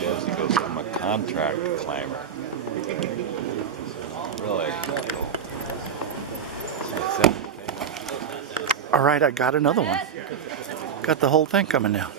he does. He goes, I'm a contract claimer. Really? All right, I got another one. Got the whole thing coming down.